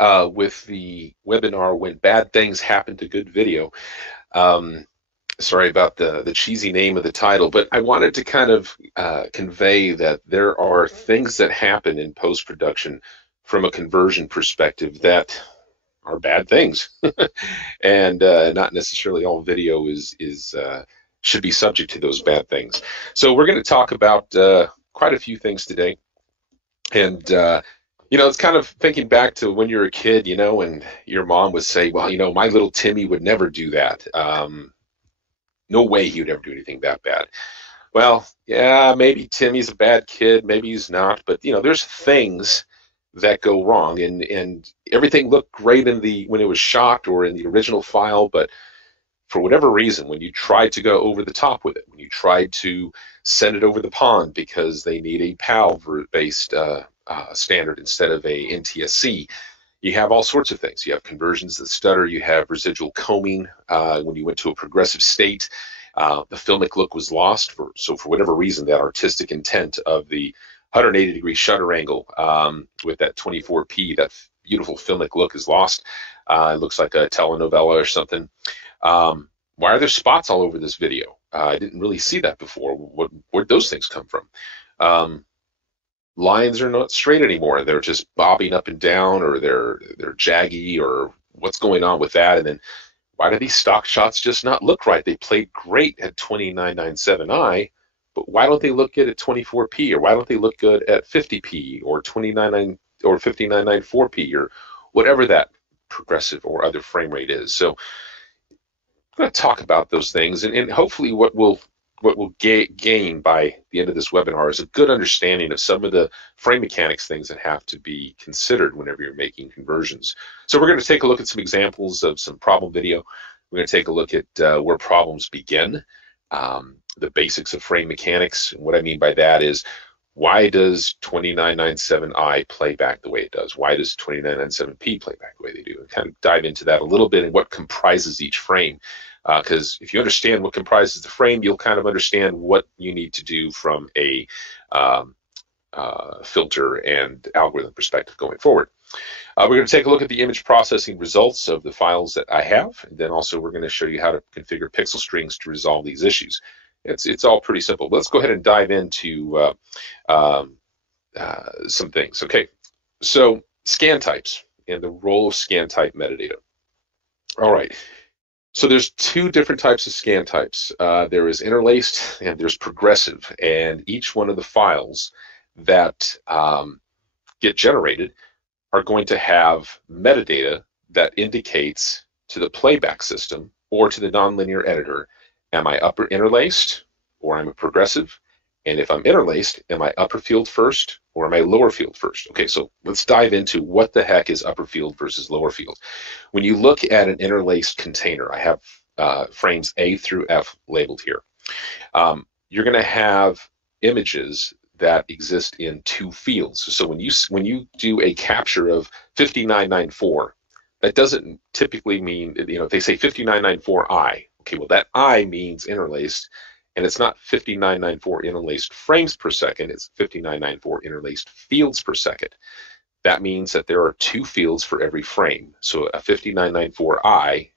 with the webinar When Bad Things Happen to Good Video. Sorry about the cheesy name of the title, but I wanted to kind of convey that there are things that happen in post-production from a conversion perspective that are bad things, and not necessarily all video should be subject to those bad things. So we're going to talk about quite a few things today, and it's kind of thinking back to when you're a kid, and your mom would say, well, my little Timmy would never do that. No way he would ever do anything that bad. Well, yeah, maybe Timmy's a bad kid, maybe he's not, but there's things that go wrong, and everything looked great when it was shot or in the original file, but for whatever reason, when you tried to go over the top with it, when you tried to send it over the pond because they need a PAL-based standard instead of a NTSC, you have all sorts of things. You have conversions that stutter. You have residual combing. When you went to a progressive state, the filmic look was lost. So for whatever reason, that artistic intent of the 180-degree shutter angle with that 24p, that beautiful filmic look is lost. It looks like a telenovela or something. Why are there spots all over this video? I didn't really see that before. Where'd those things come from? Lines are not straight anymore. They're just bobbing up and down, or they're jaggy, or what's going on with that? And then why do these stock shots just not look right? They played great at 2997i, but why don't they look good at 24p, or why don't they look good at 50p or 59 or 5994p or whatever that progressive or other frame rate is? So I'm going to talk about those things, and hopefully what we'll gain by the end of this webinar is a good understanding of some of the frame mechanics things that have to be considered whenever you're making conversions. So we're going to take a look at some examples of some problem video. We're going to take a look at where problems begin, the basics of frame mechanics. And what I mean by that is, why does 2997i play back the way it does? Why does 2997p play back the way they do? And kind of dive into that a little bit and what comprises each frame. Because if you understand what comprises the frame, you'll kind of understand what you need to do from a filter and algorithm perspective going forward. We're going to take a look at the image processing results of the files that I have, and then also we're going to show you how to configure PixelStrings to resolve these issues. It's all pretty simple. Let's go ahead and dive into some things. Okay, so scan types and the role of scan type metadata. All right. So there's two different types of scan types. There is interlaced and there's progressive, and each one of the files that get generated are going to have metadata that indicates to the playback system or to the nonlinear editor, am I upper interlaced or I'm a progressive? And if I'm interlaced, am I upper field first or am I lower field first? Okay, so let's dive into what the heck is upper field versus lower field. When you look at an interlaced container, I have frames A through F labeled here. You're going to have images that exist in two fields. So when you do a capture of 5994, that doesn't typically mean, if they say 5994i, okay, well that I means interlaced. And it's not 5994 interlaced frames per second, it's 5994 interlaced fields per second. That means that there are two fields for every frame. So a 5994i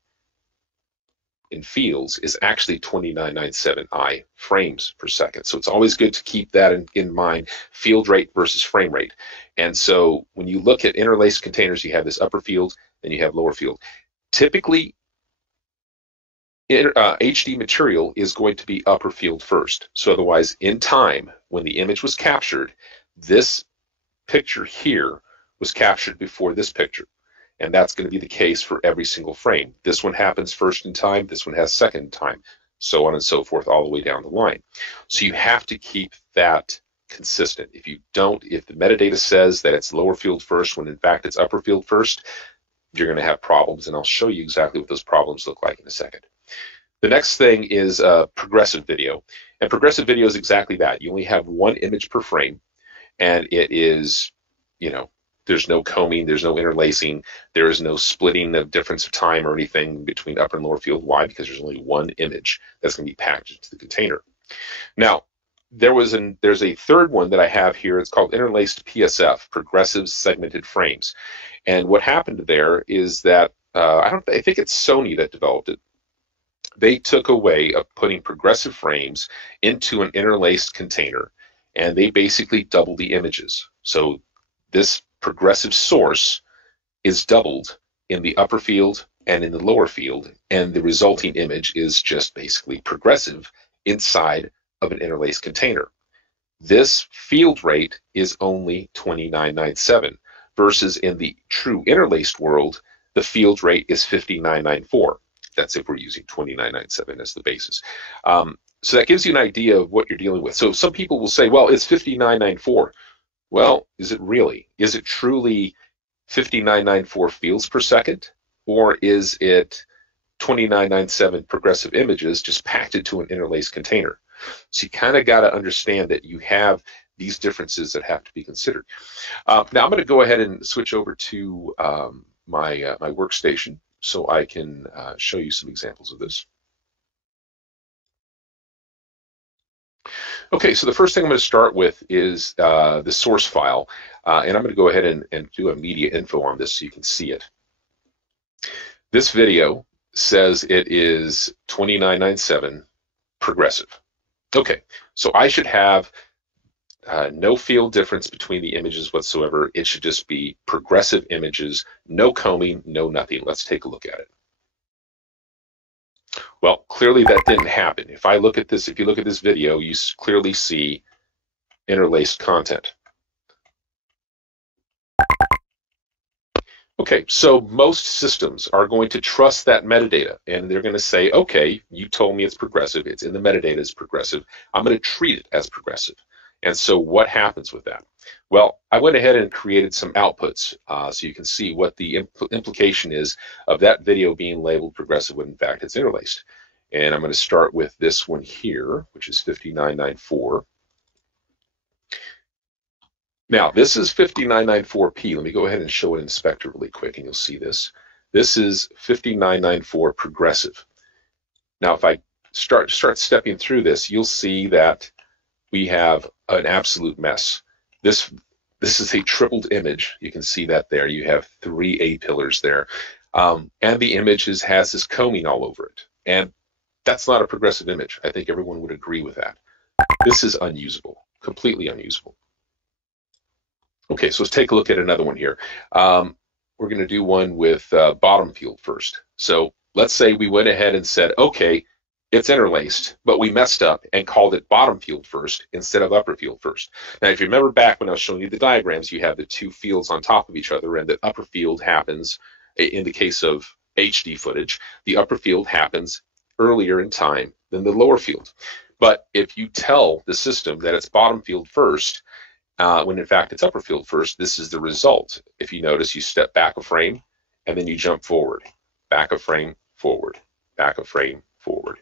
in fields is actually 2997i frames per second. So it's always good to keep that in mind, field rate versus frame rate. And so when you look at interlaced containers, you have this upper field and you have lower field. Typically, HD material is going to be upper field first. So otherwise, in time, when the image was captured, this picture here was captured before this picture. And that's going to be the case for every single frame. This one happens first in time, this one has second in time, so on and so forth, all the way down the line. So you have to keep that consistent. If you don't, if the metadata says that it's lower field first when in fact it's upper field first, you're going to have problems, and I'll show you exactly what those problems look like in a second. The next thing is progressive video. And progressive video is exactly that. You only have one image per frame, and it is, there's no combing, there's no interlacing, there is no splitting of difference of time or anything between upper and lower field. Why? Because there's only one image that's going to be packaged into the container. Now, there's a third one that I have here. It's called Interlaced PSF, Progressive Segmented Frames. And what happened there is that I think it's Sony that developed it. They took a way of putting progressive frames into an interlaced container, and they basically doubled the images. So this progressive source is doubled in the upper field and in the lower field, and the resulting image is just basically progressive inside of an interlaced container. This field rate is only 2997 versus in the true interlaced world, the field rate is 5994. That's if we're using 2997 as the basis. So that gives you an idea of what you're dealing with. So some people will say, well, it's 5994. Well, is it really? Is it truly 5994 fields per second? Or is it 2997 progressive images just packed into an interlaced container? So you kind of got to understand that you have these differences that have to be considered. Now I'm going to go ahead and switch over to my workstation so I can show you some examples of this. Okay, so the first thing I'm going to start with is the source file, and I'm going to go ahead and do a media info on this so you can see it. This video says it is 2997 progressive. Okay, so I should have no field difference between the images whatsoever. It should just be progressive images, no combing, no nothing. Let's take a look at it. Well, clearly that didn't happen. If I look at this, if you look at this video, you clearly see interlaced content. Okay, so most systems are going to trust that metadata, and they're going to say, okay, you told me it's progressive, it's in the metadata as progressive, I'm going to treat it as progressive. And so what happens with that? Well, I went ahead and created some outputs so you can see what the implication is of that video being labeled progressive when in fact it's interlaced. And I'm going to start with this one here, which is 5994. Now, this is 5994p. Let me go ahead and show it in Inspector really quick, and you'll see this. This is 5994 progressive. Now, if I start stepping through this, you'll see that we have an absolute mess. This is a tripled image. You can see that there. You have 3 A pillars there. And the image has this combing all over it. And that's not a progressive image. I think everyone would agree with that. This is unusable, completely unusable. Okay, so let's take a look at another one here. We're going to do one with bottom field first. So let's say we went ahead and said, okay, it's interlaced, but we messed up and called it bottom field first instead of upper field first. Now, if you remember back when I was showing you the diagrams, you have the 2 fields on top of each other, and the upper field happens, in the case of HD footage, the upper field happens earlier in time than the lower field. But if you tell the system that it's bottom field first, when in fact it's upper field first, this is the result. If you notice, you step back a frame, and then you jump forward, back a frame, forward, back a frame, forward.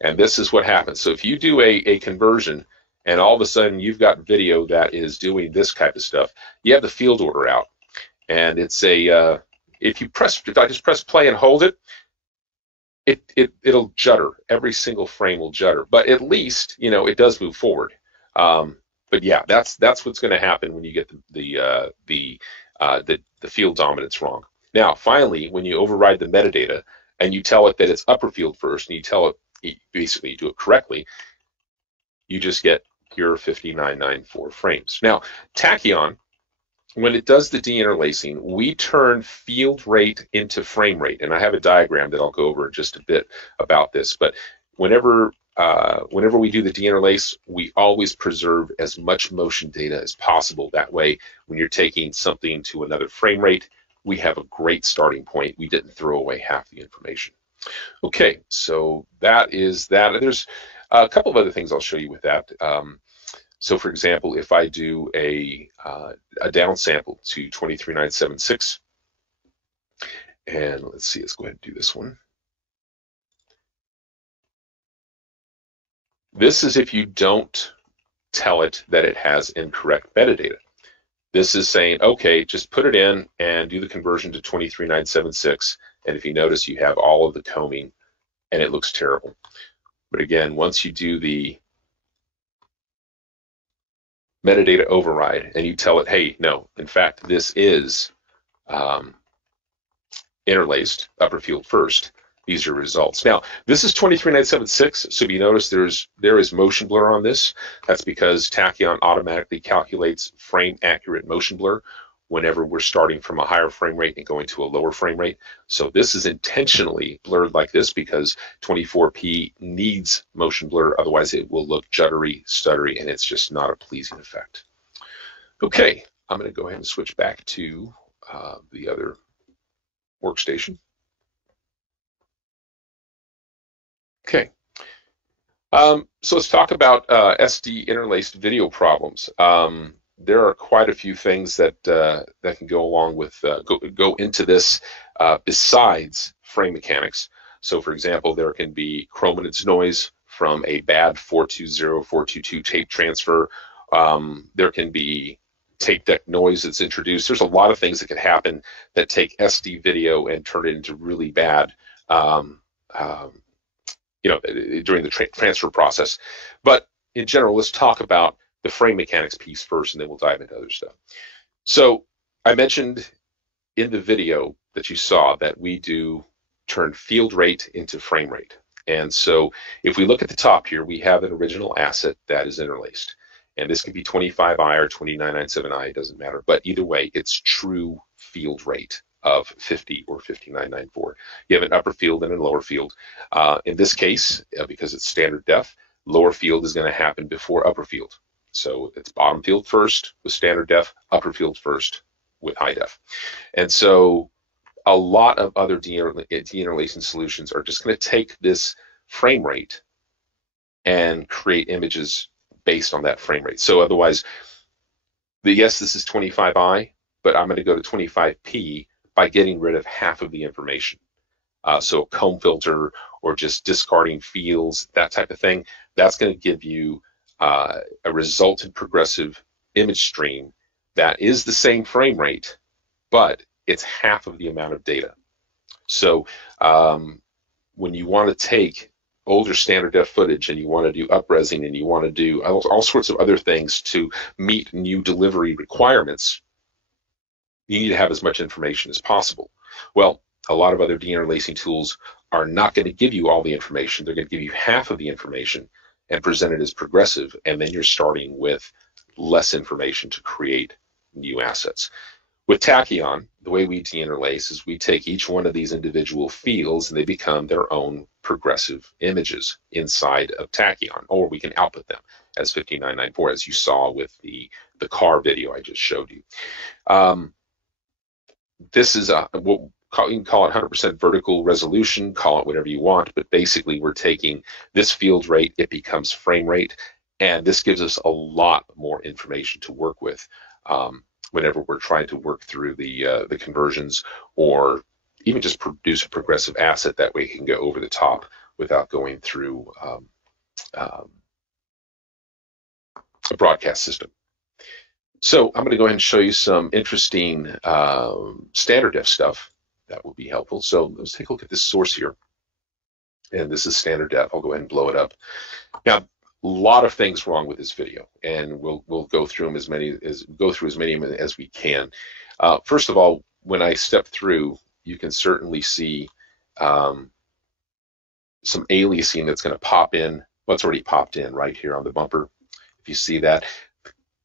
And this is what happens. So if you do a conversion and all of a sudden you've got video that is doing this type of stuff, you have the field order out. And it's a, if I just press play and hold it, it'll judder. Every single frame will judder. But at least, you know, it does move forward. But yeah, that's what's going to happen when you get the field dominance wrong. Now, finally, when you override the metadata and you tell it that it's upper field first, and you tell it, basically you do it correctly, you just get your 5994 frames. Now, Tachyon, when it does the deinterlacing, we turn field rate into frame rate, and I have a diagram that I'll go over in just a bit about this. But whenever we do the deinterlace, we always preserve as much motion data as possible. That way, when you're taking something to another frame rate, we have a great starting point. We didn't throw away half the information. Okay, so that is that. There's a couple of other things I'll show you with that. So for example, if I do a downsample to 23976, and let's see, let's go ahead and do this one. This is if you don't tell it that it has incorrect metadata. This is saying, okay, just put it in and do the conversion to 23976. And if you notice, you have all of the combing, and it looks terrible. But again, once you do the metadata override, and you tell it, hey, no, in fact, this is interlaced upper field first. These are results. Now, this is 23976, so if you notice there is motion blur on this. That's because Tachyon automatically calculates frame accurate motion blur whenever we're starting from a higher frame rate and going to a lower frame rate. So this is intentionally blurred like this because 24p needs motion blur, otherwise it will look juddery, stuttery, and it's just not a pleasing effect. Okay, I'm going to go ahead and switch back to the other workstation. Okay, so let's talk about SD interlaced video problems. There are quite a few things that can go along with go into this besides frame mechanics. So, for example, there can be chrominance noise from a bad 420, 422 tape transfer. There can be tape deck noise that's introduced. There's a lot of things that can happen that take SD video and turn it into really bad. During the transfer process. But in general, let's talk about the frame mechanics piece first, and then we'll dive into other stuff. So I mentioned in the video that you saw that we do turn field rate into frame rate. And so if we look at the top here, we have an original asset that is interlaced. And this can be 25i or 2997i, it doesn't matter. But either way, it's true field rate of 50 or 5994. You have an upper field and a lower field. In this case, because it's standard def, lower field is going to happen before upper field. So it's bottom field first with standard def, upper field first with high def. And so a lot of other deinterlacing solutions are just going to take this frame rate and create images based on that frame rate. So otherwise, yes, this is 25i, but I'm going to go to 25p by getting rid of half of the information. So a comb filter or just discarding fields, that type of thing, that's going to give you a resultant progressive image stream that is the same frame rate, but it's half of the amount of data. So when you want to take older standard def footage and you want to do upresing and you want to do all sorts of other things to meet new delivery requirements, you need to have as much information as possible. Well, a lot of other deinterlacing tools are not going to give you all the information. They're going to give you half of the information and present it as progressive, and then you're starting with less information to create new assets. With Tachyon, the way we deinterlace is we take each one of these individual fields and they become their own progressive images inside of Tachyon, or we can output them as 5994, as you saw with the car video I just showed you. This is you can call it 100% vertical resolution, call it whatever you want, but basically we're taking this field rate, it becomes frame rate, and this gives us a lot more information to work with whenever we're trying to work through the conversions, or even just produce a progressive asset. That way it can go over the top without going through a broadcast system. So I'm going to go ahead and show you some interesting standard def stuff that will be helpful. So let's take a look at this source here. And this is standard def. I'll go ahead and blow it up. Now, a lot of things wrong with this video, and we'll go through them as many as we can. First of all, when I step through, you can certainly see some aliasing that's going to pop in. Well, it's already popped in right here on the bumper. If you see that,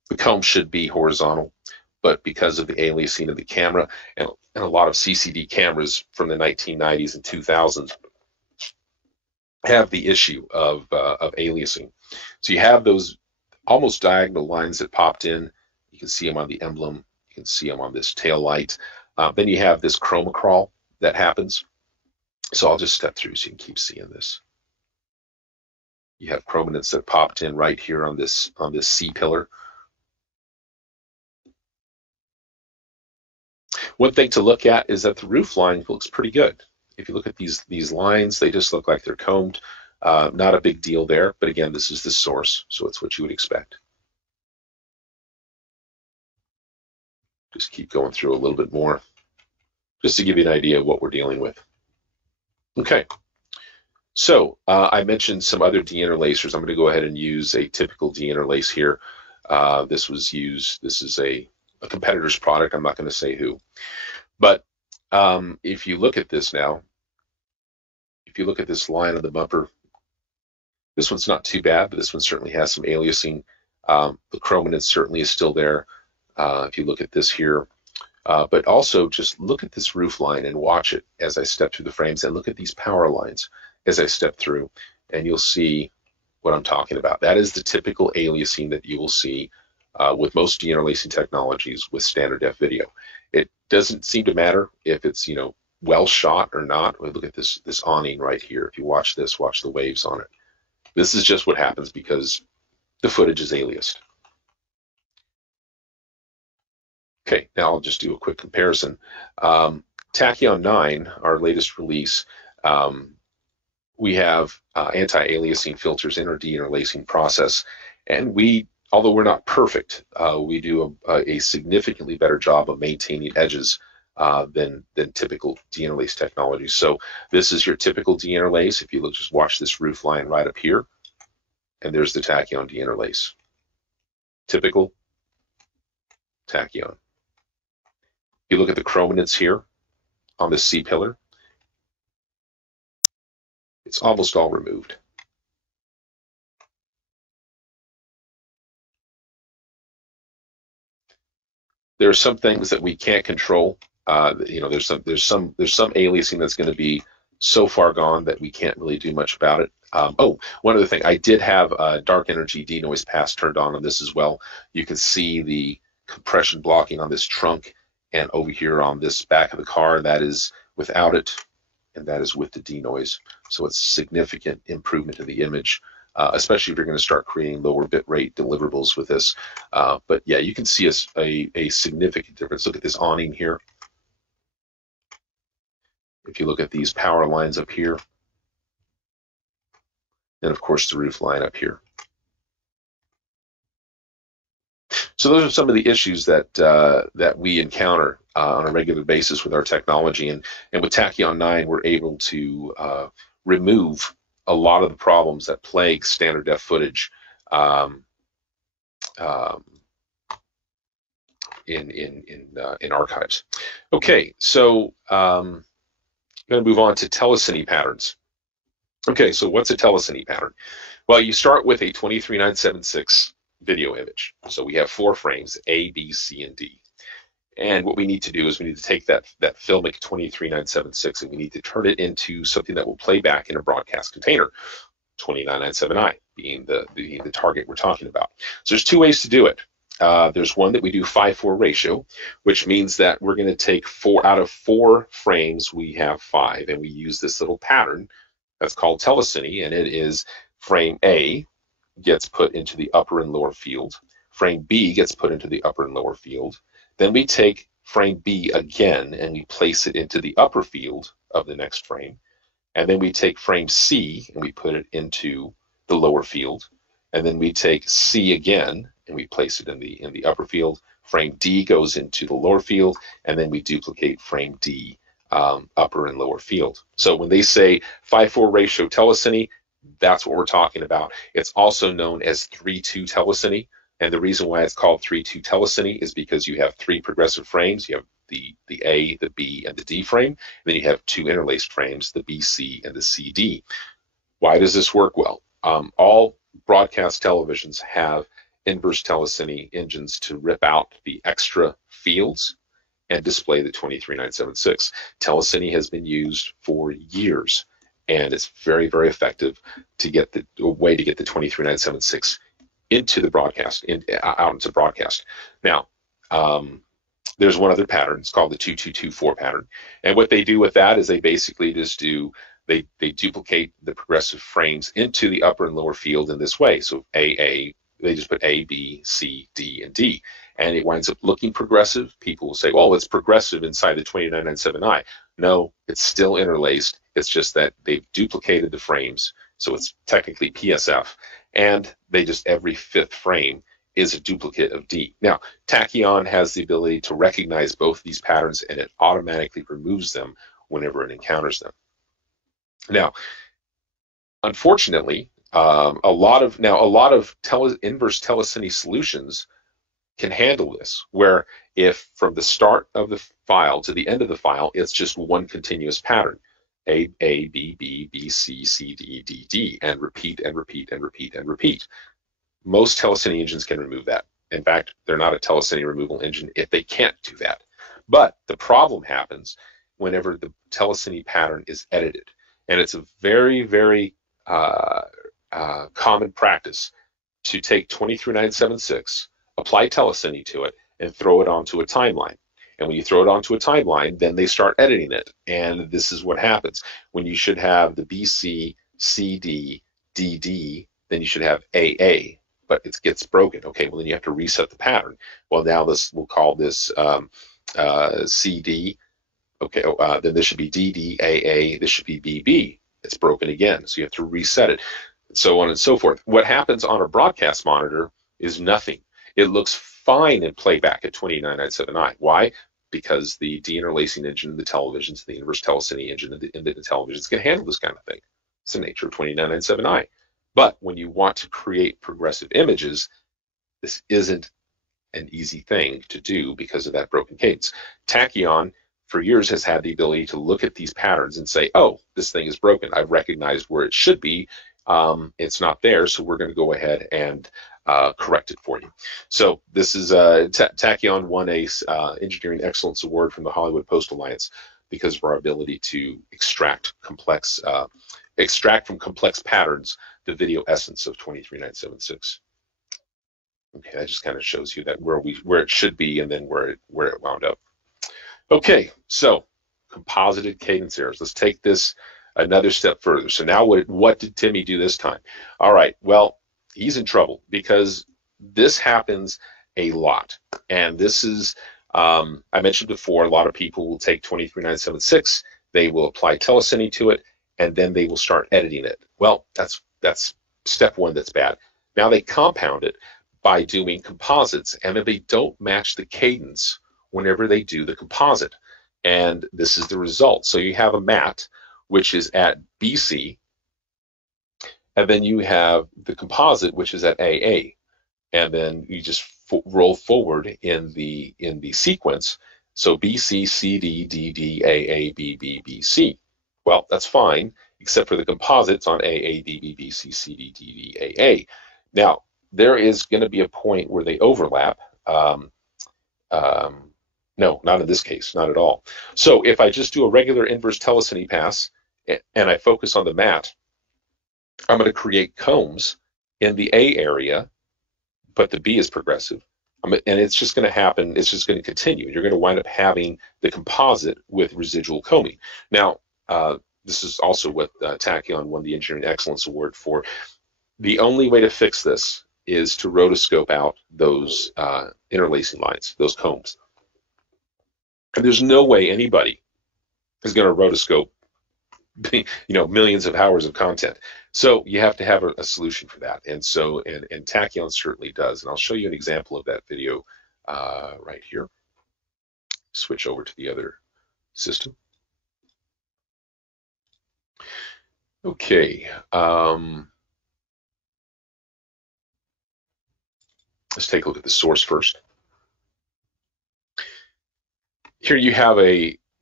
the comb should be horizontal, but because of the aliasing of the camera and a lot of CCD cameras from the 1990s and 2000s have the issue of aliasing. So you have those almost diagonal lines that popped in. You can see them on the emblem. You can see them on this tail light. Then you have this chroma crawl that happens. So I'll just step through so you can keep seeing this. You have chrominance that popped in right here on this C pillar. One thing to look at is that the roof line looks pretty good. If you look at these lines, they just look like they're combed. Not a big deal there, but again, this is the source, so it's what you would expect. Just keep going through a little bit more, just to give you an idea of what we're dealing with. Okay, so I mentioned some other deinterlacers. I'm going to go ahead and use a typical deinterlace here. This was used, this is a competitor's product. I'm not going to say who. But if you look at this now, if you look at this line on the bumper, this one's not too bad, but this one certainly has some aliasing. The chrominance certainly is still there. If you look at this here, but also just look at this roof line and watch it as I step through the frames, and look at these power lines as I step through, and you'll see what I'm talking about. That is the typical aliasing that you will see with most deinterlacing technologies with standard def video. It doesn't seem to matter if it's, you know, well shot or not. Look at this awning right here. If you watch this, watch the waves on it. This is just what happens because the footage is aliased. Okay, now I'll just do a quick comparison. Tachyon 9, our latest release, we have anti-aliasing filters in our deinterlacing process, and although we're not perfect, we do a significantly better job of maintaining edges than typical deinterlace technology. So this is your typical deinterlace. If you look, just watch this roof line right up here, and there's the Tachyon deinterlace. Typical Tachyon. You look at the chrominance here on the C pillar, it's almost all removed. There are some things that we can't control. You know, there's some aliasing that's going to be so far gone that we can't really do much about it. Oh, one other thing, I did have dark energy denoise pass turned on this as well. You can see the compression blocking on this trunk, and over here on this back of the car, that is without it, and that is with the denoise. So it's significant improvement in the image, especially if you're going to start creating lower bitrate deliverables with this. But yeah, you can see a significant difference. Look at this awning here. If you look at these power lines up here, and of course the roof line up here. So those are some of the issues that we encounter on a regular basis with our technology, and with Tachyon 9, we're able to remove a lot of the problems that plague standard def footage in archives. Okay, so I'm going to move on to telecine patterns. Okay, so what's a telecine pattern? Well, you start with a 23976 video image. So we have 4 frames, A, B, C, and D. And what we need to do is we need to take that filmic 23976 and we need to turn it into something that will play back in a broadcast container, 20997i being the target we're talking about. So there's 2 ways to do it. There's one that we do 5:4 ratio, which means that we're going to take 4 out of 4 frames, we have 5, and we use this little pattern that's called telecine, and it is frame A gets put into the upper and lower field. Frame B gets put into the upper and lower field. Then we take frame B again and we place it into the upper field of the next frame. And then we take frame C and we put it into the lower field. And then we take C again and we place it in the upper field. Frame D goes into the lower field, and then we duplicate frame D, upper and lower field. So when they say 5:4 ratio telecine, that's what we're talking about. It's also known as 3:2 telecine, and the reason why it's called 3:2 telecine is because you have 3 progressive frames. You have the A, the B, and the D frame, and then you have 2 interlaced frames, the BC and the CD. Why does this work well? All broadcast televisions have inverse telecine engines to rip out the extra fields and display the 23976. Telecine has been used for years, and it's very, very effective to get a way to get the 23976 into the broadcast, out into broadcast. Now, there's one other pattern. It's called the 2224 pattern, and what they do with that is they basically just they duplicate the progressive frames into the upper and lower field in this way. So AA, they just put A, B, C, D, and D, and it winds up looking progressive. People will say, well, it's progressive inside the 20997i. No, it's still interlaced. It's just that they've duplicated the frames, so it's technically PSF, and they just, every 5th frame is a duplicate of D. Now, Tachyon has the ability to recognize both these patterns, and it automatically removes them whenever it encounters them. Now, unfortunately, A lot of inverse telecine solutions can handle this, where if from the start of the file to the end of the file, it's just one continuous pattern, A, B, B, B, C, C, D, D, D, and repeat and repeat and repeat and repeat. Most telecine engines can remove that. In fact, they're not a telecine removal engine if they can't do that. But the problem happens whenever the telecine pattern is edited. And it's a very, very common practice to take 23976, apply telecine to it, and throw it onto a timeline. And when you throw it onto a timeline, then they start editing it. And this is what happens. When you should have the BC, CD, DD, then you should have AA, but it gets broken. Okay, well, then you have to reset the pattern. Well, now we'll call this CD. Okay, then this should be DD, AA, this should be BB. It's broken again, so you have to reset it, and so on and so forth. What happens on a broadcast monitor is nothing. It looks fine in playback at 29997i. Why? Because the deinterlacing engine, the televisions, the inverse telecine engine in the televisions can handle this kind of thing. It's the nature of 29997i. But when you want to create progressive images, this isn't an easy thing to do because of that broken cadence. Tachyon, for years, has had the ability to look at these patterns and say, oh, this thing is broken. I've recognized where it should be. It's not there, so we're going to go ahead and correct it for you. So this is Tachyon won a Engineering Excellence Award from the Hollywood Post Alliance because of our ability to extract from complex patterns the video essence of 23976. Okay, that just kind of shows you that where it should be and then where it wound up. Okay, so composited cadence errors. Let's take this another step further. So now what did Timmy do this time? All right, well, he's in trouble because this happens a lot. And this is, I mentioned before, a lot of people will take 23976, they will apply telecine to it, and then they will start editing it. Well, that's step one that's bad. Now they compound it by doing composites, and then they don't match the cadence whenever they do the composite. And this is the result. So you have a mat, which is at BC, and then you have the composite, which is at AA. And then you just roll forward in the sequence. So BC, CD, DD, AA, BB, BC. Well, that's fine, except for the composites on AA, BB, BC, CD, DD, AA. Now, there is going to be a point where they overlap. No, not in this case, not at all. So if I just do a regular inverse telecine pass and I focus on the mat, I'm going to create combs in the A area, but the B is progressive. And it's just going to happen, it's just going to continue. You're going to wind up having the composite with residual combing. Now, this is also what Tachyon won the Engineering Excellence Award for. The only way to fix this is to rotoscope out those interlacing lines, those combs. And there's no way anybody is going to rotoscope, millions of hours of content. So you have to have a solution for that. And so, and Tachyon certainly does. And I'll show you an example of that video right here. Switch over to the other system. Okay. Let's take a look at the source first. Here you have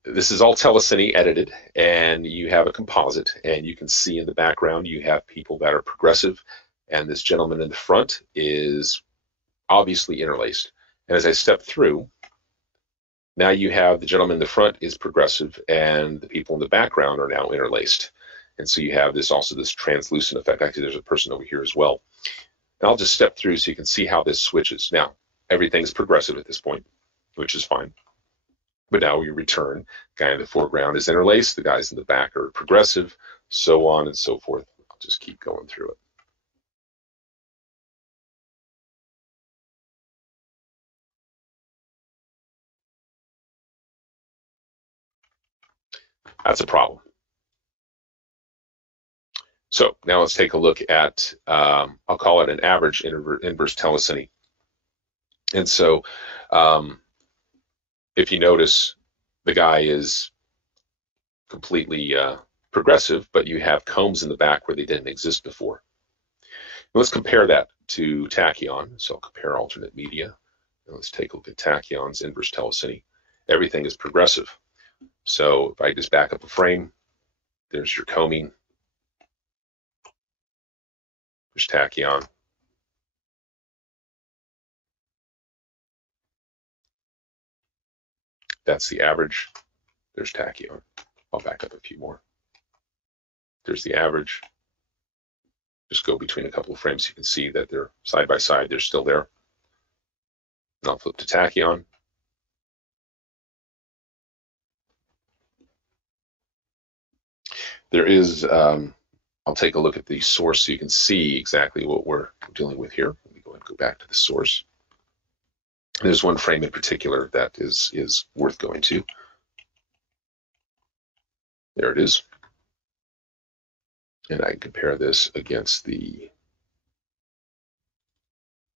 this is all telecine edited, and you have a composite, and you can see in the background you have people that are progressive, and this gentleman in the front is obviously interlaced. And as I step through, now you have the gentleman in the front is progressive, and the people in the background are now interlaced. And so you have this translucent effect. Actually, there's a person over here as well. And I'll just step through so you can see how this switches. Now, everything's progressive at this point, which is fine. But now we return. The guy in the foreground is interlaced. The guys in the back are progressive, so on and so forth. I'll just keep going through it. That's a problem. So now let's take a look at, I'll call it an average inverse telecine. And so if you notice, the guy is completely progressive, but you have combs in the back where they didn't exist before. Let's compare that to Tachyon. So I'll compare alternate media. And let's take a look at Tachyon's inverse telecine. Everything is progressive. So if I just back up a frame, there's your combing. There's Tachyon. That's the average. There's Tachyon. I'll back up a few more. There's the average. Just go between a couple of frames. You can see that they're side by side. They're still there. And I'll flip to Tachyon. There is, I'll take a look at the source so you can see exactly what we're dealing with here. Let me go ahead and go back to the source. There's one frame in particular that is worth going to. There it is. And I can compare this against the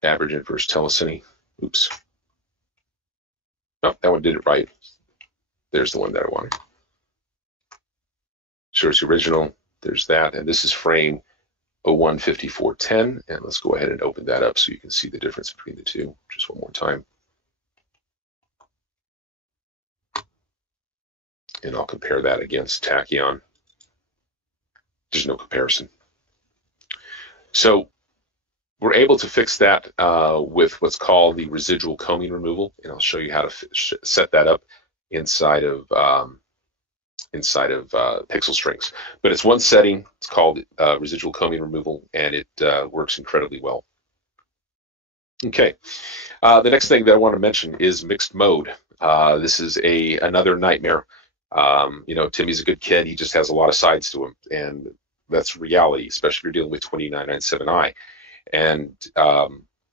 average inverse telecine. Oops. No, that one did it right. There's the one that I wanted. Shows the original. There's that. And this is frame 015410. And let's go ahead and open that up so you can see the difference between the two. Just one more time. And I'll compare that against Tachyon. There's no comparison. So we're able to fix that with what's called the residual combing removal, and I'll show you how to set that up inside of PixelStrings. But it's one setting. It's called residual combing removal, and it works incredibly well. Okay, the next thing that I want to mention is mixed mode. This is another nightmare. You know, Timmy's a good kid. He just has a lot of sides to him, and that's reality, especially if you're dealing with 2997i. And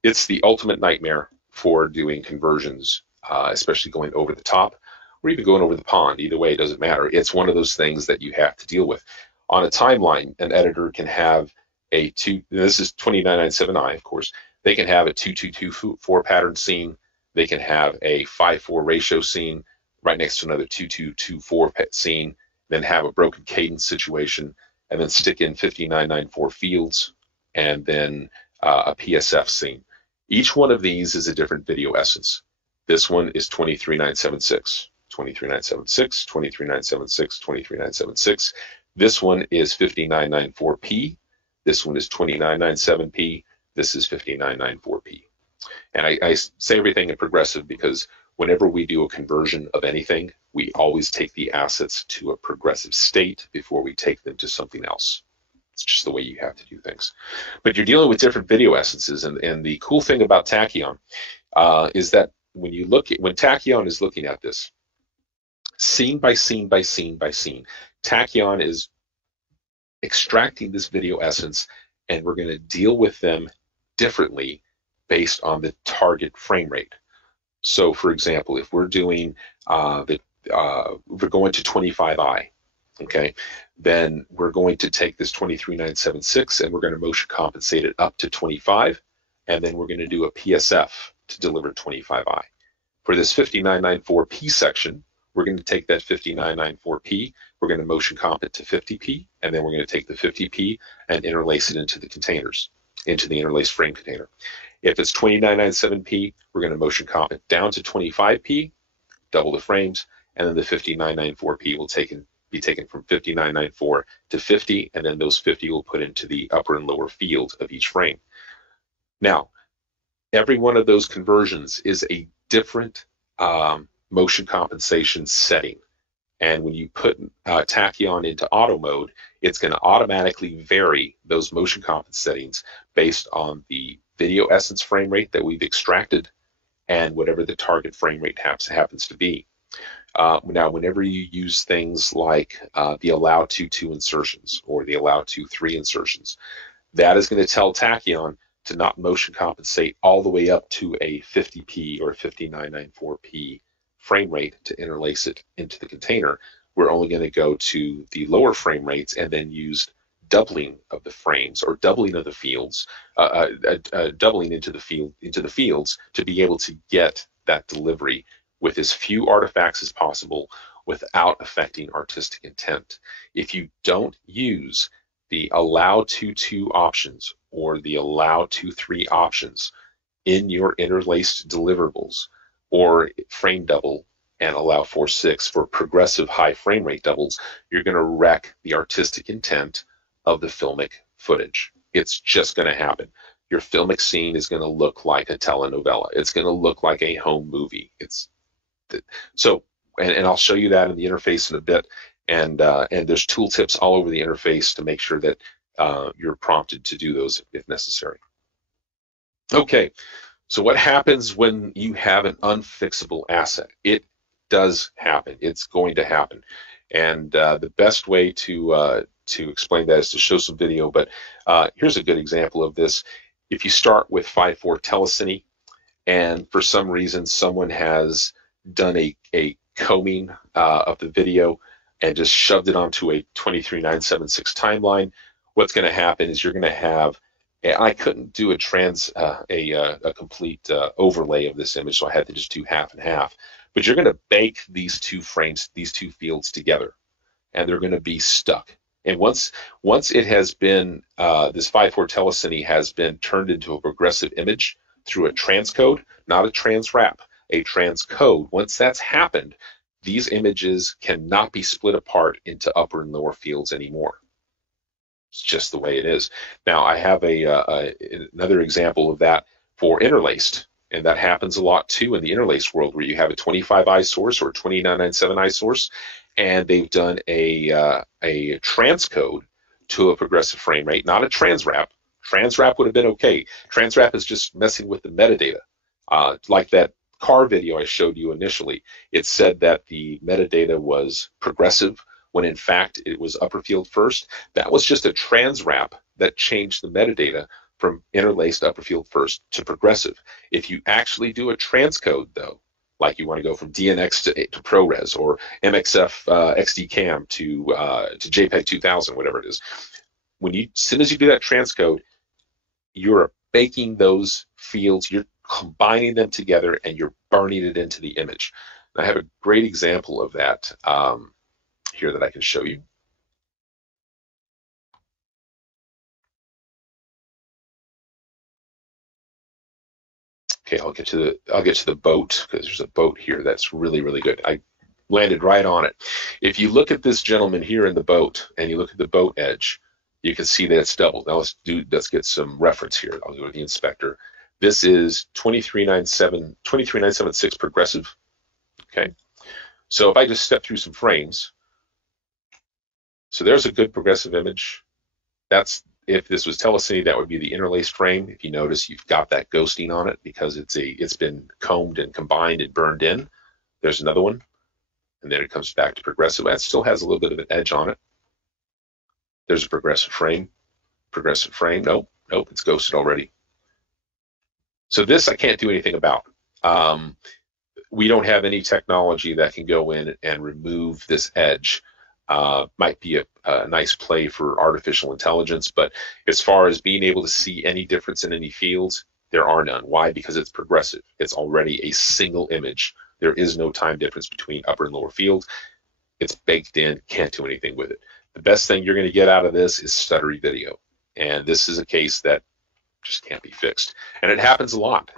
it's the ultimate nightmare for doing conversions, especially going over the top or even going over the pond. Either way, it doesn't matter. It's one of those things that you have to deal with. On a timeline, an editor can have this is 2997i, of course. They can have a 2224 pattern scene. They can have a 5:4 ratio scene right next to another 2224 scene, then have a broken cadence situation, and then stick in 5994 fields, and then a PSF scene. Each one of these is a different video essence. This one is 23976, 23976, 23976, 23976. This one is 5994p. This one is 2997p. This is 5994p. And I say everything in progressive because whenever we do a conversion of anything, we always take the assets to a progressive state before we take them to something else. It's just the way you have to do things. But you're dealing with different video essences, and the cool thing about Tachyon is that when Tachyon is looking at this, scene by scene by scene by scene, Tachyon is extracting this video essence, and we're going to deal with them differently based on the target frame rate. So, for example, if we're doing we're going to 25i, okay, then we're going to take this 23976 and we're going to motion compensate it up to 25, and then we're going to do a PSF to deliver 25i. For this 5994p section, we're going to take that 5994p, we're going to motion comp it to 50p, and then we're going to take the 50p and interlace it into the containers, into the interlace frame container. If it's 2997p, we're going to motion comp it down to 25p, double the frames, and then the 5994p will be taken from 5994 to 50, and then those 50 will put into the upper and lower field of each frame. Now, every one of those conversions is a different motion compensation setting. And when you put Tachyon into auto mode, it's going to automatically vary those motion compensation settings based on the video essence frame rate that we've extracted and whatever the target frame rate happens to be. Now, whenever you use things like the allow 2.2 insertions or the allow 2.3 insertions, that is going to tell Tachyon to not motion compensate all the way up to a 50p or 5994p frame rate to interlace it into the container. We're only going to go to the lower frame rates and then use doubling of the frames or doubling of the fields, doubling into the fields to be able to get that delivery with as few artifacts as possible without affecting artistic intent. If you don't use the allow to 2 options or the allow to 3 options in your interlaced deliverables, or frame double and allow for 6 for progressive high frame rate doubles, you're going to wreck the artistic intent of the filmic footage. It's just going to happen. Your filmic scene is going to look like a telenovela. It's going to look like a home movie. And I'll show you that in the interface in a bit. And there's tooltips all over the interface to make sure that you're prompted to do those if necessary. Okay, so what happens when you have an unfixable asset? It does happen. It's going to happen. And the best way to explain that is to show some video. But here's a good example of this. If you start with 5.4 telecine, and for some reason someone has done a combing of the video and just shoved it onto a 23976 timeline, what's going to happen is you're going to have, I couldn't do a complete overlay of this image, so I had to just do half and half. But you're going to bake these 2 frames, these 2 fields together, and they're going to be stuck. And once it has been, this 5.4 telecine has been turned into a progressive image through a transcode, not a transwrap, a transcode. Once that's happened, these images cannot be split apart into upper and lower fields anymore. It's just the way it is. Now, I have another example of that for interlaced, and that happens a lot too in the interlaced world, where you have a 25i source or a 2997i source, and they've done a transcode to a progressive frame rate, not a transwrap. Transwrap would have been okay. Transwrap is just messing with the metadata. Like that car video I showed you initially, it said that the metadata was progressive when in fact it was upper field first. That was just a transwrap that changed the metadata from interlaced upper field first to progressive. If you actually do a transcode though, like you want to go from DNX to ProRes or MXF XDCam to JPEG 2000, whatever it is, as soon as you do that transcode, you're baking those fields, you're combining them together, and you're burning it into the image. And I have a great example of that here that I can show you. Okay, I'll get to the boat, because there's a boat here that's really, really good. I landed right on it. If you look at this gentleman here in the boat, and you look at the boat edge, you can see that it's doubled. Now let's get some reference here. I'll go to the inspector. This is 23976 progressive. Okay, so if I just step through some frames, so there's a good progressive image. That's, if this was telecine, that would be the interlaced frame. If you notice, you've got that ghosting on it because it's been combed and combined and burned in. There's another one, and then it comes back to progressive. That still has a little bit of an edge on it. There's a progressive frame. Progressive frame. Nope, it's ghosted already. So this I can't do anything about. We don't have any technology that can go in and remove this edge. Might be a nice play for artificial intelligence, but as far as being able to see any difference in any fields, there are none. Why? Because it's progressive. It's already a single image. There is no time difference between upper and lower field. It's baked in, can't do anything with it. The best thing you're going to get out of this is stuttery video. And this is a case that just can't be fixed. And it happens a lot.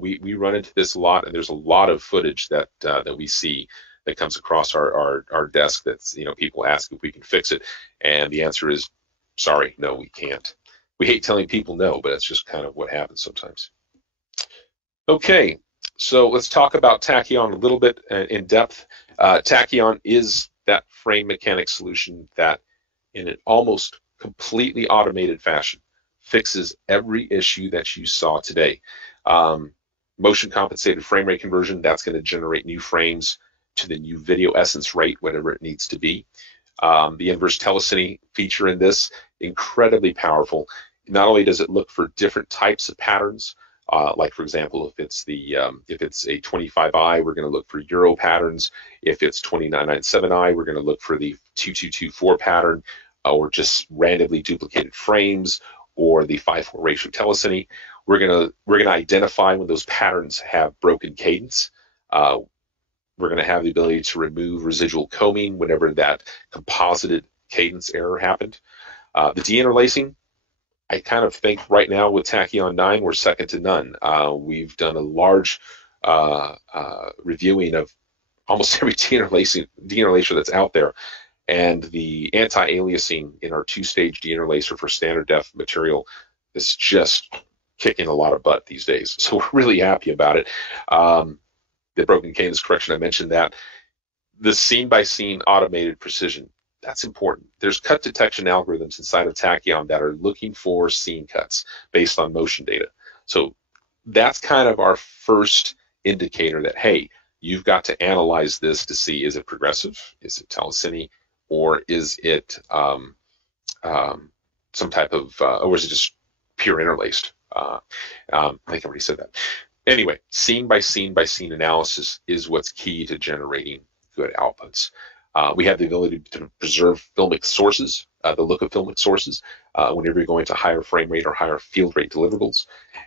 We run into this a lot, and there's a lot of footage that we see that comes across our desk that's, people ask if we can fix it. And the answer is, sorry, no, we can't. We hate telling people no, but it's just kind of what happens sometimes. Okay, so let's talk about Tachyon a little bit in depth. Tachyon is that frame mechanics solution that, in an almost completely automated fashion, fixes every issue that you saw today. Motion compensated frame rate conversion, that's going to generate new frames to the new video essence rate, whatever it needs to be. The inverse telecine feature in this, incredibly powerful. Not only does it look for different types of patterns, like for example, if it's a 25i, we're going to look for Euro patterns. If it's 2997i, we're going to look for the 2224 pattern, or just randomly duplicated frames, or the 5:4 ratio telecine. We're gonna identify when those patterns have broken cadence. We're going to have the ability to remove residual combing whenever that composited cadence error happened. The deinterlacing, I kind of think right now with Tachyon 9, we're second to none. We've done a large reviewing of almost every deinterlacer that's out there. And the anti-aliasing in our two-stage deinterlacer for standard def material is just kicking a lot of butt these days. So we're really happy about it. The broken cadence correction, I mentioned that. The scene-by-scene automated precision, that's important. There's cut detection algorithms inside of Tachyon that are looking for scene cuts based on motion data. So that's kind of our first indicator that, hey, you've got to analyze this to see, is it progressive? Is it telecine? Or is it some type of, or is it just pure interlaced? I think I already said that. Anyway, scene by scene analysis is what's key to generating good outputs. We have the ability to preserve filmic sources, the look of filmic sources, whenever you're going to higher frame rate or higher field rate deliverables.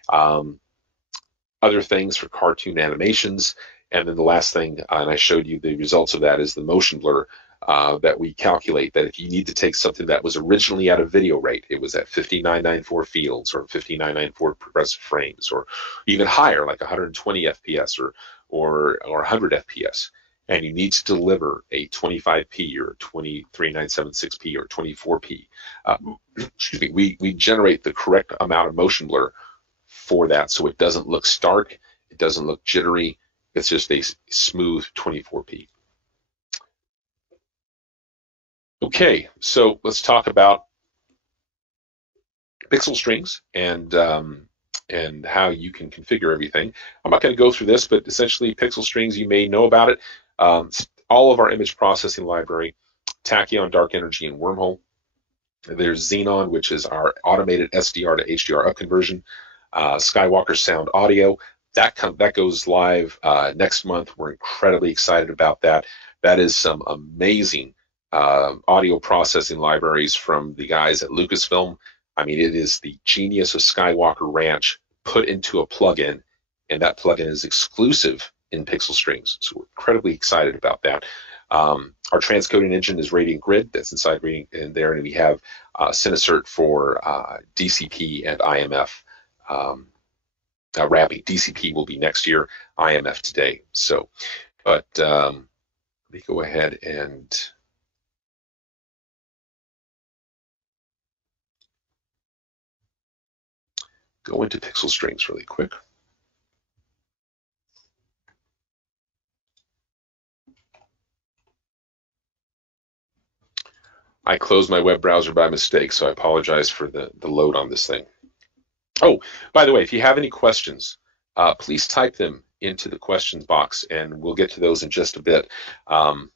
Other things for cartoon animations. And then the last thing, and I showed you the results of that, is the motion blur that we calculate that if you need to take something that was originally at a video rate, it was at 5994 fields or 5994 progressive frames, or even higher, like 120 FPS or 100 FPS, and you need to deliver a 25p or 23976p or 24p, excuse me, we generate the correct amount of motion blur for that, so it doesn't look stark, it doesn't look jittery, it's just a smooth 24p. Okay, so let's talk about PixelStrings and how you can configure everything. I'm not going to go through this, but essentially PixelStrings, you may know about it. All of our image processing library, Tachyon, Dark Energy, and Wormhole. There's Xenon, which is our automated SDR to HDR up conversion. Skywalker Sound Audio, that goes live next month. We're incredibly excited about that. That is some amazing audio processing libraries from the guys at Lucasfilm. I mean, it is the genius of Skywalker Ranch put into a plugin, and that plugin is exclusive in PixelStrings. So we're incredibly excited about that. Our transcoding engine is Radiant Grid, that's inside Radiant in there, and we have Cinacert for DCP and IMF wrapping. DCP will be next year, IMF today. So, but let me go ahead and go into PixelStrings really quick. I closed my web browser by mistake, so I apologize for the load on this thing. Oh, by the way, if you have any questions, please type them into the questions box, and we'll get to those in just a bit. Forgot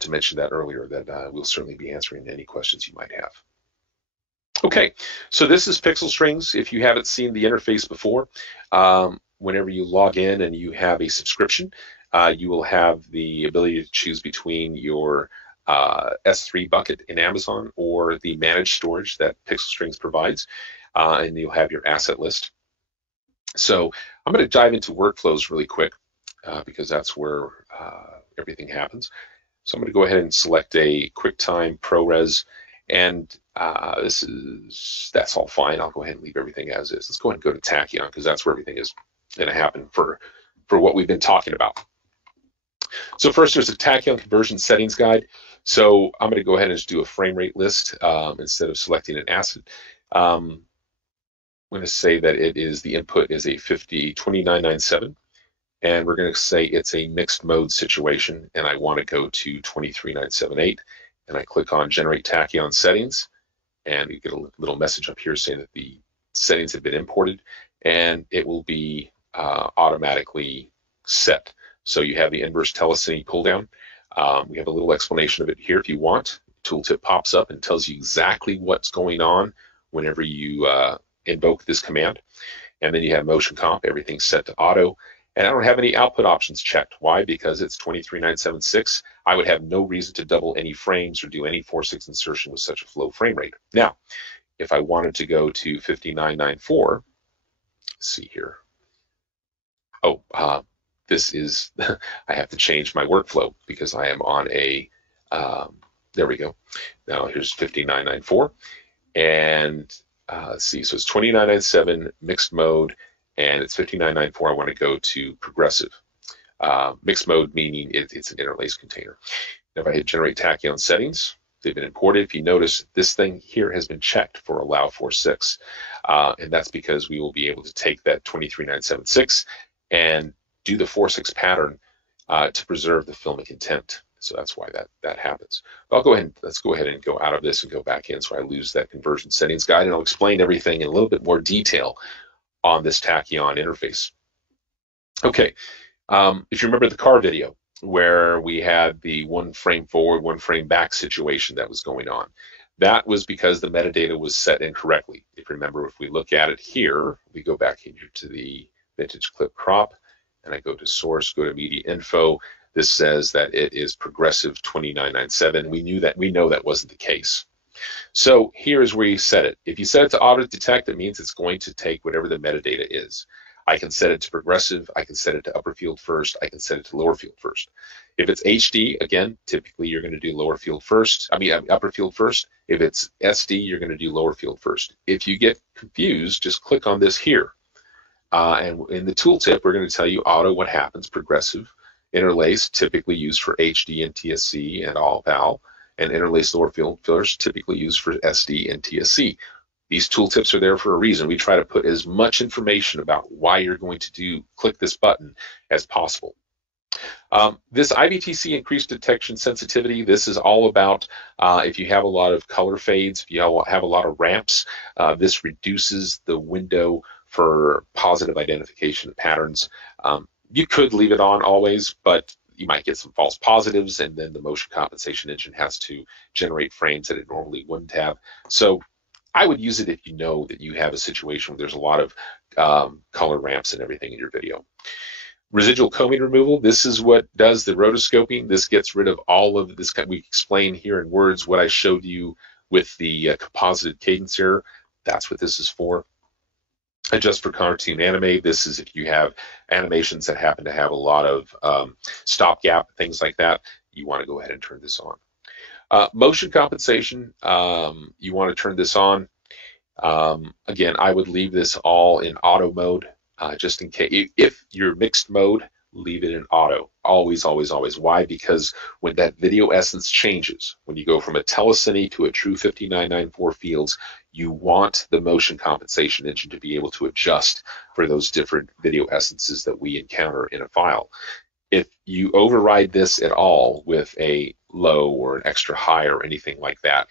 to mention that earlier, that we'll certainly be answering any questions you might have. Okay, so this is PixelStrings. If you haven't seen the interface before, whenever you log in and you have a subscription, you will have the ability to choose between your S3 bucket in Amazon or the managed storage that PixelStrings provides, and you'll have your asset list. So I'm going to dive into workflows really quick because that's where everything happens. So I'm going to go ahead and select a QuickTime ProRes, and that's all fine. I'll go ahead and leave everything as is. Let's go ahead and go to Tachyon because that's where everything is going to happen for what we've been talking about. So first, there's a Tachyon conversion settings guide. So I'm going to go ahead and just do a frame rate list instead of selecting an asset. I'm going to say that it is, the input is a 2997, and we're going to say it's a mixed mode situation, and I want to go to 23978, and I click on Generate Tachyon Settings, and you get a little message up here saying that the settings have been imported, and it will be automatically set. So you have the inverse telecine pull down. We have a little explanation of it here if you want. Tooltip pops up and tells you exactly what's going on whenever you invoke this command. And then you have motion comp, everything's set to auto. And I don't have any output options checked. Why? Because it's 23976. I would have no reason to double any frames or do any 4/6 insertion with such a low frame rate. Now, if I wanted to go to 5994, let's see here. Oh, this is, I have to change my workflow because I am on a There we go. Now here's 5994. And let's see, so it's 2997 mixed mode, and it's 5994. I want to go to progressive. Mixed mode meaning it's an interlace container. Now if I hit generate Tachyon settings, they've been imported. If you notice, this thing here has been checked for allow 46, and that's because we will be able to take that 23976 and do the 46 pattern to preserve the filmic intent. So that's why that happens. But let's go ahead and go out of this and go back in so I lose that conversion settings guide, and I'll explain everything in a little bit more detail on this Tachyon interface. Okay, if you remember the car video where we had the 1 frame forward, 1 frame back situation that was going on, that was because the metadata was set incorrectly. If you remember, if we look at it here, we go back here to the vintage clip crop, and I go to source, go to media info. This says that it is progressive 2997. We know that wasn't the case. So here is where you set it. If you set it to auto detect, it means it's going to take whatever the metadata is. I can set it to progressive. I can set it to upper field first. I can set it to lower field first. If it's HD, again, typically you're going to do lower field first. Upper field first. If it's SD, you're going to do lower field first. If you get confused, just click on this here. And in the tooltip, we're going to tell you auto what happens, progressive. Interlace, typically used for HD and TSC and all PAL, and interlace lower field fillers, typically used for SD and TSC. These tooltips are there for a reason. We try to put as much information about why you're going to click this button as possible. This IVTC increased detection sensitivity, this is all about if you have a lot of color fades, if you have a lot of ramps, this reduces the window for positive identification of patterns. You could leave it on always, but you might get some false positives, and then the motion compensation engine has to generate frames that it normally wouldn't have. So I would use it if you know that you have a situation where there's a lot of color ramps and everything in your video. Residual combing removal, this is what does the rotoscoping. This gets rid of all of this. We explain here in words what I showed you with the composited cadence error. That's what this is for. Adjust for cartoon anime. This is if you have animations that happen to have a lot of stopgap, things like that, you want to go ahead and turn this on. Motion compensation, you want to turn this on. Again, I would leave this all in auto mode, just in case. If you're mixed mode, leave it in auto. Always, always, always. Why? Because when that video essence changes, when you go from a telecine to a true 5994 fields, you want the motion compensation engine to be able to adjust for those different video essences that we encounter in a file. If you override this at all with a low or an extra high or anything like that,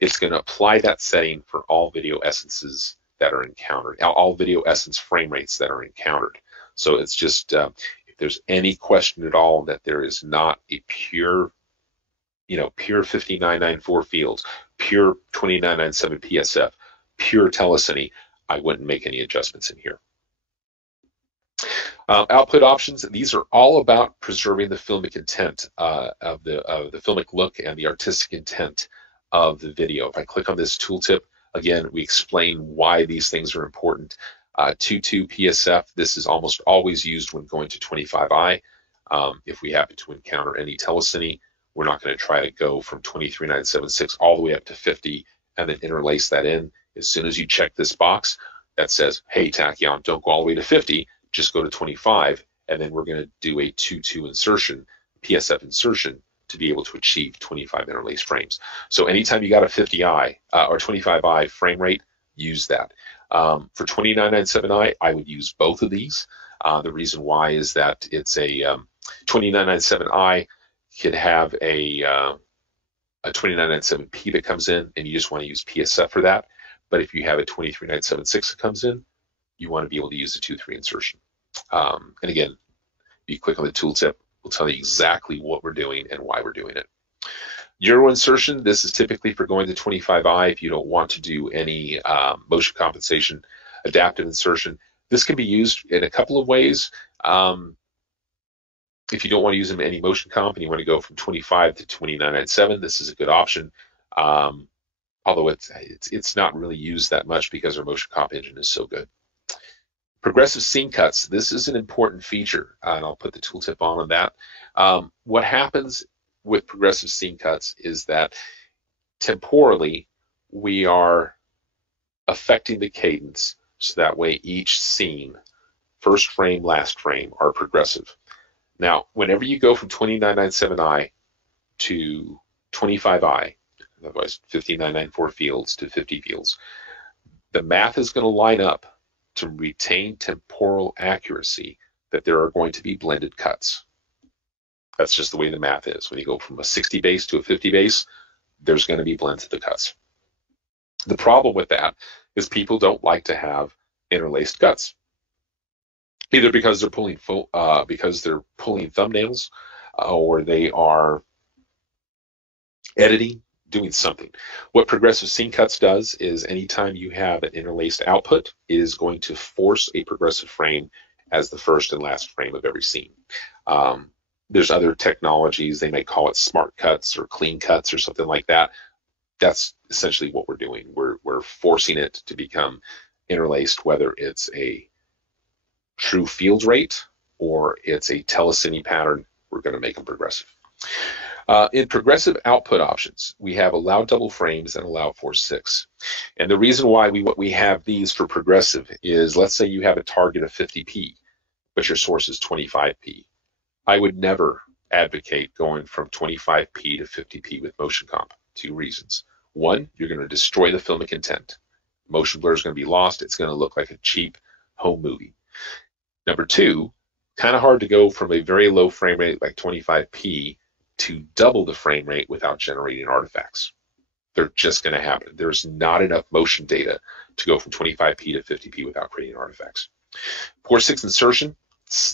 it's going to apply that setting for all video essences that are encountered, all video essence frame rates that are encountered. So it's just, if there's any question at all that there is not a pure, pure 5994 fields, pure 2997 PSF, pure telecine, I wouldn't make any adjustments in here. Output options, these are all about preserving the filmic intent of the filmic look and the artistic intent of the video. If I click on this tooltip, again, we explain why these things are important. 2.2 PSF, this is almost always used when going to 25i. If we happen to encounter any telecine, we're not going to try to go from 23976 all the way up to 50 and then interlace that in. As soon as you check this box that says, hey, Tachyon, don't go all the way to 50, just go to 25, and then we're going to do a 2.2 insertion, PSF insertion, to be able to achieve 25 interlace frames. So anytime you got a 50i or 25i frame rate, use that. For 2997i, I would use both of these. The reason why is that it's a 2997i could have a 2997p that comes in, and you just want to use PSF for that. But if you have a 23976 that comes in, you want to be able to use the 2.3 insertion. And again, if you click on the tooltip, we'll tell you exactly what we're doing and why we're doing it. Euro insertion, this is typically for going to 25i if you don't want to do any motion compensation. Adaptive insertion, this can be used in a couple of ways. If you don't want to use them in any motion comp and you want to go from 25 to 2997, this is a good option. Although it's not really used that much because our motion comp engine is so good. Progressive scene cuts, this is an important feature, and I'll put the tooltip on that. What happens with progressive scene cuts is that temporally we are affecting the cadence, so that way each scene, first frame, last frame, are progressive. Now, whenever you go from 2997i to 25i, otherwise 5994 fields to 50 fields, the math is going to line up to retain temporal accuracy that there are going to be blended cuts. That's just the way the math is. When you go from a 60 base to a 50 base, there's going to be blends of the cuts. The problem with that is people don't like to have interlaced cuts, either because they're pulling thumbnails, or they are editing, doing something. What progressive scene cuts does is anytime you have an interlaced output, it is going to force a progressive frame as the first and last frame of every scene. There's other technologies, they may call it smart cuts or clean cuts or something like that. That's essentially what we're doing. We're forcing it to become interlaced, whether it's a true field rate or it's a telecine pattern. We're going to make them progressive. In progressive output options, we have allow double frames and allow 4:6. And the reason why we have these for progressive is, let's say you have a target of 50p, but your source is 25p. I would never advocate going from 25p to 50p with motion comp. Two reasons. One, you're going to destroy the filmic intent. Motion blur is going to be lost. It's going to look like a cheap home movie. Number two, kind of hard to go from a very low frame rate like 25p to double the frame rate without generating artifacts. They're just going to happen. There's not enough motion data to go from 25p to 50p without creating artifacts. 4:6 insertion,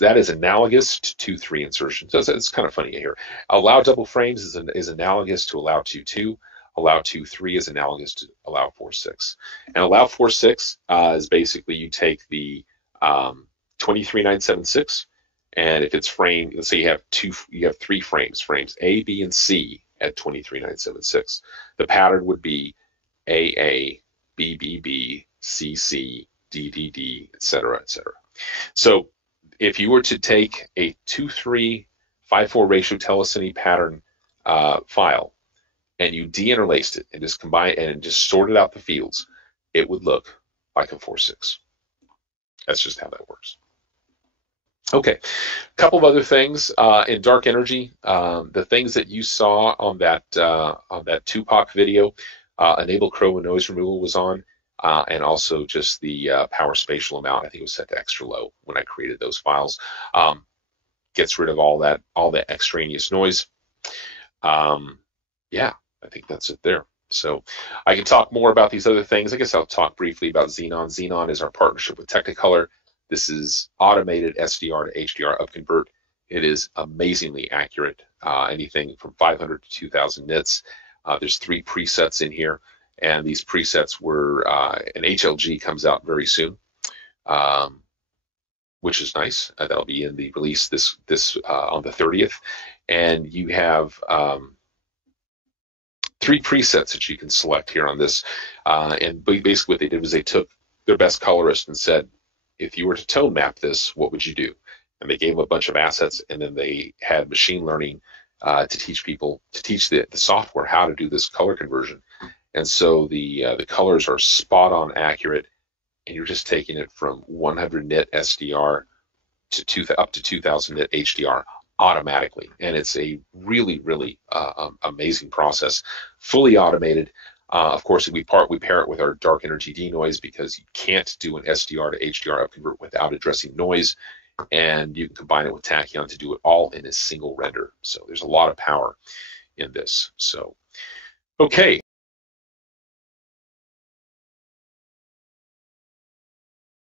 that is analogous to 2:3 insertion. So it's kind of funny here. Allow double frames is analogous to allow 2:2. Allow 2:3 is analogous to allow 4:6. And allow 4:6 is basically you take the 23976, and if it's frame, let's say you have three frames A, B, and C at 23976. The pattern would be AA, BBB, CC, DDD, etc., etc. So if you were to take a 2:3:5:4 ratio telecine pattern file and you de-interlaced it and just combine and just sorted out the fields, it would look like a 4:6. That's just how that works. Okay, a couple of other things in dark energy. The things that you saw on that Tupac video, enable crow and noise removal was on, and also just the power spatial amount. I think it was set to extra low when I created those files. Gets rid of all that extraneous noise. Yeah, I think that's it there. So I can talk more about these other things. I guess I'll talk briefly about Xenon. Xenon is our partnership with Technicolor. This is automated SDR to HDR upconvert. It is amazingly accurate, anything from 500 to 2000 nits. There's 3 presets in here, and these presets were, an HLG comes out very soon, which is nice. That'll be in the release this on the 30th. And you have 3 presets that you can select here on this. And basically what they did was they took their best colorist and said, if you were to tone map this, what would you do? And they gave them a bunch of assets, and then they had machine learning to teach the software how to do this color conversion. And so the colors are spot on accurate, and you're just taking it from 100 nit SDR to up to 2000 nit HDR automatically. And it's a really, really amazing process, fully automated. Of course, we pair it with our dark energy denoise, because you can't do an SDR to HDR upconvert without addressing noise, and you can combine it with Tachyon to do it all in a single render. So there's a lot of power in this. So, okay.